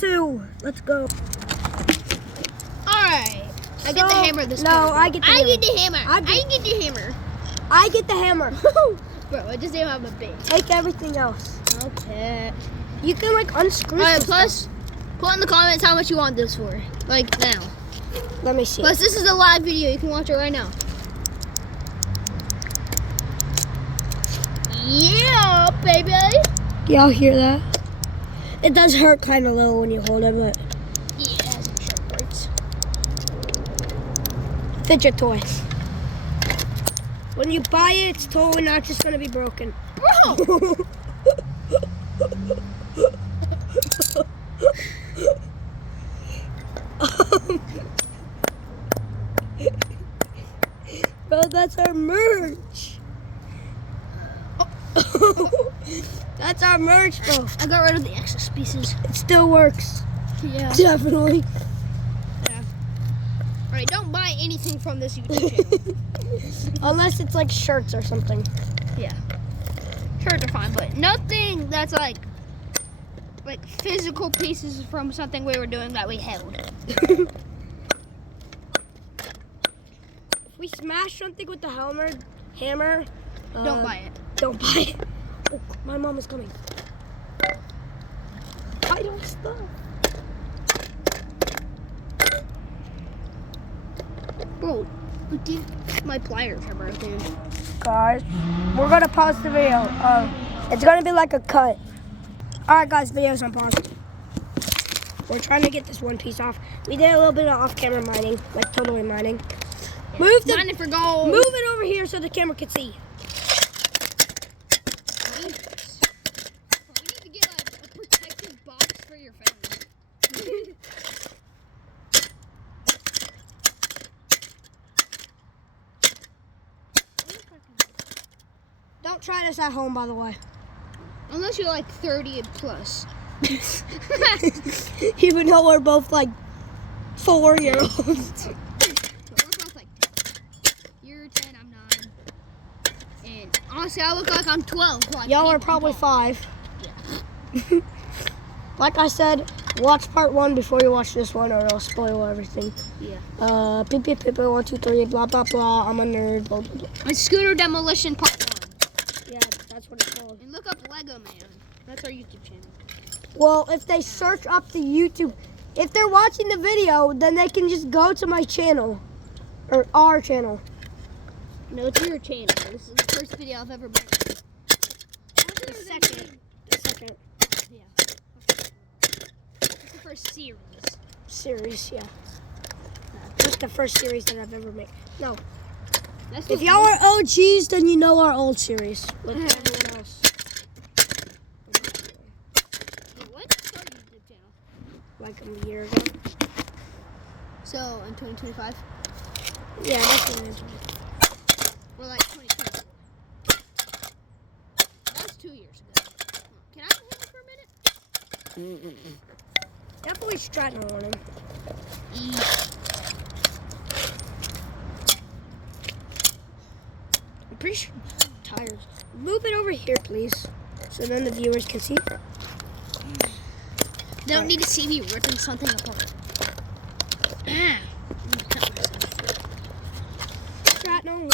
2. Let's go. Alright. I get the hammer this time. No, I get the hammer. I get the hammer. I get the hammer. I get the hammer. Bro, I just didn't have a base. Take everything else. Okay. You can like unscrew. Alright, plus, put in the comments how much you want this for. Like now. Let me see. Plus, this is a live video. You can watch it right now. Yeah, baby. Y'all hear that? It does hurt kind of little when you hold it, but Yeah, it sure hurts. fidget toy. When you buy it, it's totally not just gonna be broken. Bro! Bro, that's our merch. That's our merch, bro. I got rid of the excess pieces. It still works. Yeah. Definitely. Yeah. Alright, don't buy anything from this YouTube channel. Unless it's like shirts or something. Yeah. Shirts are fine, but nothing that's like physical pieces from something we were doing that we held. If we smash something with the hammer, Don't buy it. Don't buy it. Oh, my mom is coming. I don't stop. Bro, my pliers are broken. Guys, we're gonna pause the video. It's gonna be like a cut. Alright guys, video's on pause. We're trying to get this one piece off. We did a little bit of off-camera mining, like totally mining. Yeah. Mining for gold. Move it over here so the camera can see. We need to get like a protective box for your phone. Don't try this at home, by the way. Unless you're like 30 and plus. Even though we're both like 4-year-olds. But we're both like 10. You're 10, I'm 9. And honestly, I look like I'm 12. Like Y'all are probably 5. Yeah. Like I said, watch part 1 before you watch this one, or it'll spoil everything. Yeah. Beep, beep, beep, 1, 2, 3, blah, blah, blah. I'm a nerd, blah, blah, blah. And Scooter Demolition Part 1. Yeah, that's what it's called. And look up Lego Man. That's our YouTube channel. Well, if they search up the YouTube, if they're watching the video, then they can just go to my channel, or our channel. No, it's your channel. This is the first video I've ever made. The second. Yeah. It's the first Series, yeah. That's the first series that I've ever made. No. That's If y'all are OGs, then you know our old series. Like everyone else. When did you start your YouTube channel? Like a year ago. So, in 2025? Yeah, that's what it is. Or like 2020? That was 2 years ago. Can I have him for a minute? Definitely Stratton on him. I'm pretty sure I'm tired. Move it over here, please. So then the viewers can see. They don't need to see me ripping something apart. Stratton on him.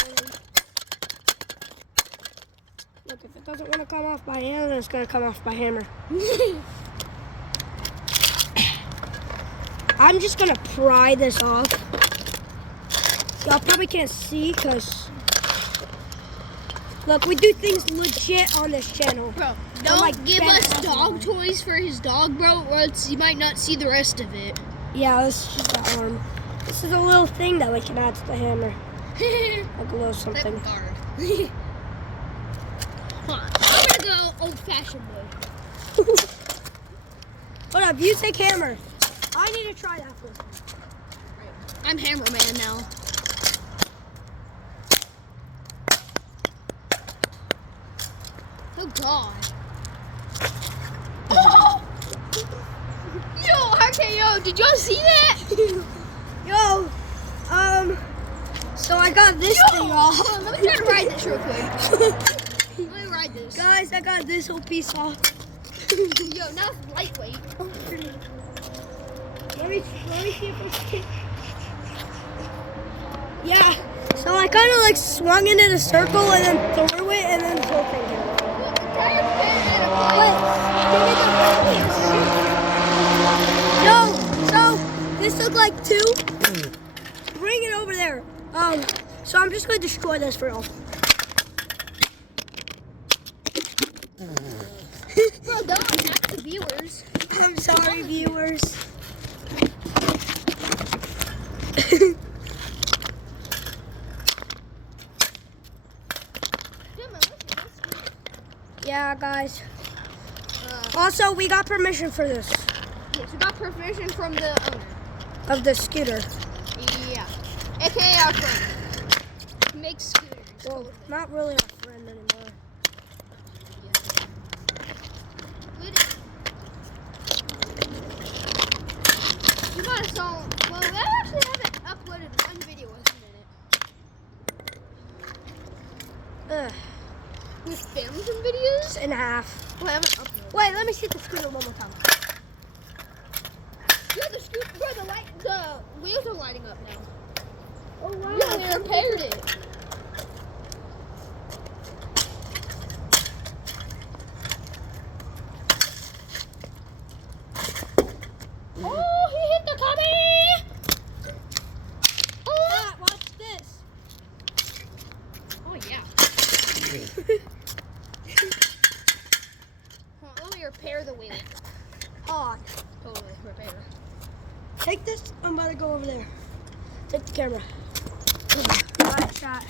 Look, if it doesn't want to come off by hand, then it's going to come off by hammer. I'm just going to pry this off. Y'all probably can't see because, look, we do things legit on this channel. Bro, don't like give bent us dog toys for his dog, bro, or else you might not see the rest of it. Yeah, this is just the arm. This is a little thing that we can add to the hammer. Like a little something. That guard. Hold on. I'm gonna go old-fashioned mode. Hold up, you take hammer. I need to try that first. I'm hammerman now. Oh God. Oh! Yo, RKO, did y'all see that? Yo, so I got this thing off. Hold on, let me try to ride this real quick. Let me ride this. Guys, I got this whole piece off. Yo, now it's lightweight. me see if I can. Yeah. So I kind of like swung it in a circle and then threw it and then the whole thing came off. Well, the tire bent at a Wait, give me the No. So this looked like two. Bring it over there. So I'm just going to destroy this for all. Bro, don't attack the viewers. I'm sorry, viewers. Yeah, guys. Also, we got permission for this. Yes, we got permission from the owner. Of the scooter. Yeah. AKA our friend. Makes scooters. Well, not really our friend anymore. You might have saw. Well, I actually haven't uploaded one video in a minute. Ugh. We filmed some videos. And a half. Well, I haven't uploaded. Wait, let me see the scooter one more time. Yeah, the scooter, bro, the wheels are lighting up now. Oh wow. Yeah, we repaired it. Oh, he hit the cubby! Ah, watch this. Oh, yeah. Let me repair the wheel. On. Totally, repair. Take this. I'm about to go over there. Take the camera. Alright, shot.